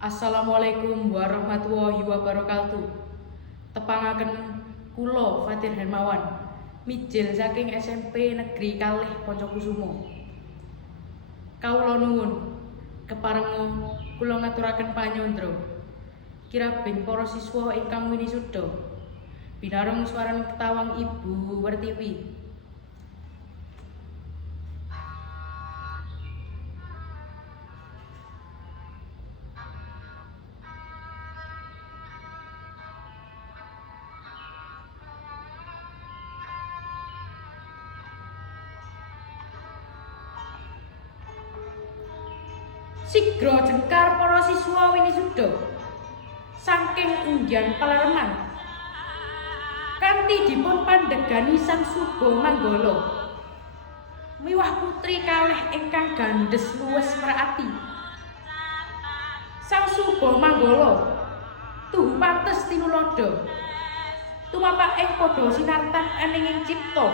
Assalamualaikum warahmatullahi wabarakatuh. Tepangaken kula Fatir Hermawan, mijil saking SMP Negeri Kalih Poncokusumo. Kawula nuwun keparenga kula ngaturaken panyandra kirabing para siswa ingkang winisuda binareng swaran ketawang Ibu Wertiwi. Sigra jengkar para siswa winisuda saking unggian Palareman kanthi dipun pandegani Sang Suba Manggala miwah putri kalih ingkang gandes luwes meraati. Sang Suba Manggala tuhu pantes tinulada tumapak ing padha sinartan eninging cipta.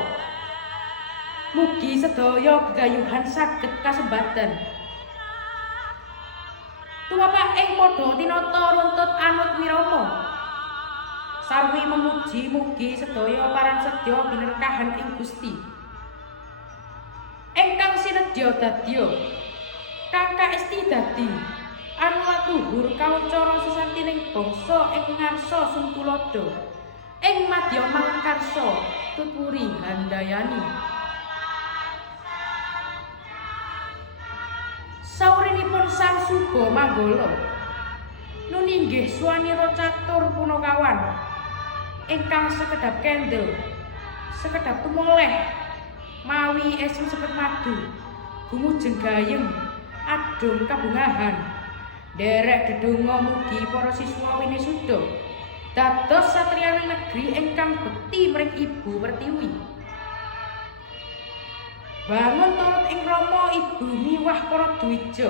Mugi sedaya gegayuhan saged kasembadan tumapak ing padha tinata runtut anut wirama sarwi memuji mugi sedaya paransedya binerkahan ing Gusti ingkang sinedya dadya kang kaesti dadi anulat luhur kawicara sesantining bangsa ing ngarsa Sungkulada ing madya mangkarsa tuturi handayani. Saurinipun Sang Suba Manggala nuninggih swanira catur punakawan ingkang sekedhap kendel sekedhap tumoleh mawi esi sepet madu gumujeng gayeng adung kabungahan derek dedonga mugi para siswa winisuda dados satriyaning negeri ingkang bekti mring Ibu Wertiwi. Bangun turut ing rama ibu miwah para dwija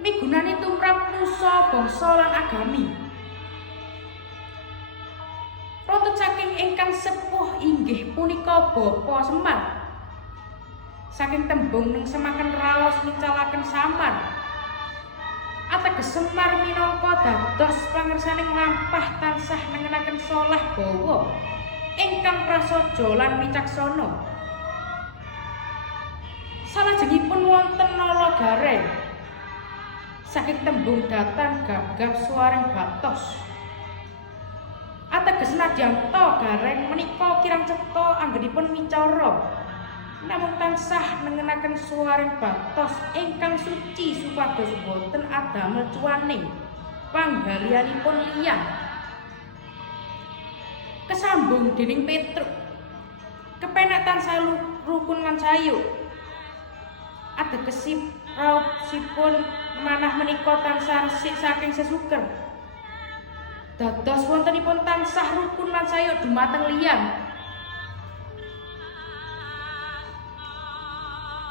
migunani tumrap nusa bangsa lan agami. Runtut saking ingkang sepuh inggih punika Bapa Semar saking tembung neng semaken raos nicalaken samar ateges Semar minangka dados pangersaning lampah tansah nengenaken saleh bawa ingkang prasaja lan wicaksana. Salajengipun wonten nala gareng saking tembung datan gagap swaring batos ateges nadyan ta gareng menika kirang cetha anggenipun wicara namung tansah nengenaken swaring batos ingkang suci supados boten adamel cuwaning panggalianipun liyang kesambung dening Petruk kepenak tansah rukun lan sayu ategesip raosipun manah menika tansah resik saking sesuker dados wontenipun tansah rukun lan sayu dumateng liyang.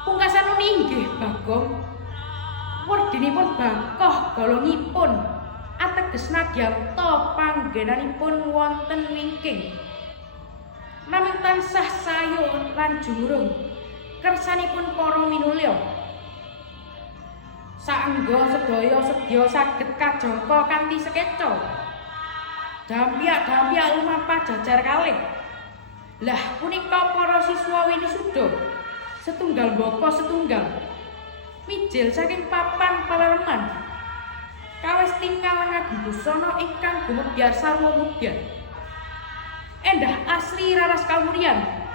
Pungkasan inggih Bagong werdinipun bangkoh golongipun ateges nadyanta panggenanipun wonten wingking namung tansah sayu lan jumrung kersanipun para minulya saengga sedaya sedya saged kajangka kanthi sekeca dampyak-dampyak lumampah jajar kalih. Lah punika para siswa winisuda setunggal baka setunggal mijil saking papan Palareman kawis tingkah ngagem busana ingkang gumebyar sarwa mudyan endah asri raras kawurian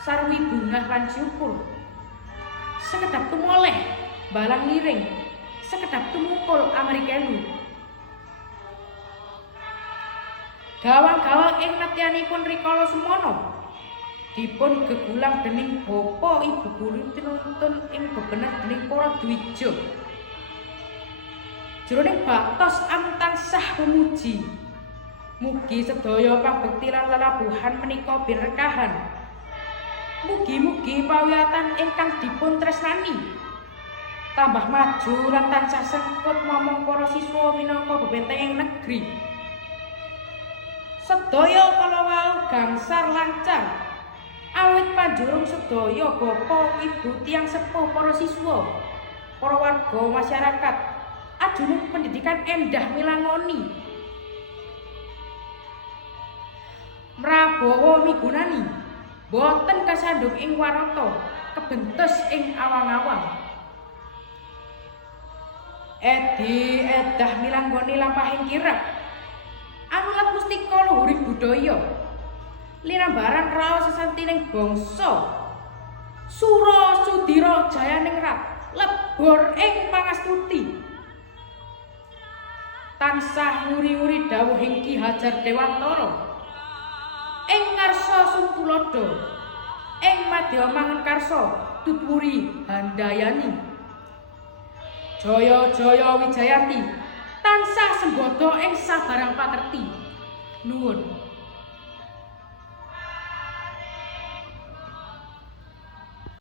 sarwi bungah lan syukur sekedap tumoleh balang liring sekedap tumukul amrikelu gawang-gawang ing natyanipun rikala semana dipun gegulang dening bapa ibu guru tinuntun ing bebener dening para dwija jroning batos tansah memuji mugi sedaya pambekti lan lelabuhan menika birkahan. Mugi-mugi pawiyatan ingkang dipun tresnani tambah maju lan tansah sengkut momong para siswa minangka bebenteng negeri. Sedaya kala wau gangsar lancar awit panjurung sedaya bapa ibu tiyang sepuh para siswa para warga masyarakat Juning pendidikan endah milangoni. Prabowo migunani boten kasandung ing warata, kebentes ing awang-awang. Edi edah milanggoni lampahing kirab, anulat mustika luhuring budaya, linambaran raos sesantining bangsa. Sura Sudira jayaning rat, lebur ing pangastuti. Tansah nguri-uri dawuhing Ki Hajar Dewantara. Ing ngarsa Sungkulada, ing madya mangun karsa tutwuri handayani. Jaya-jaya Wijayati, tansah sembada ing sabarang pakerti. Nuwun.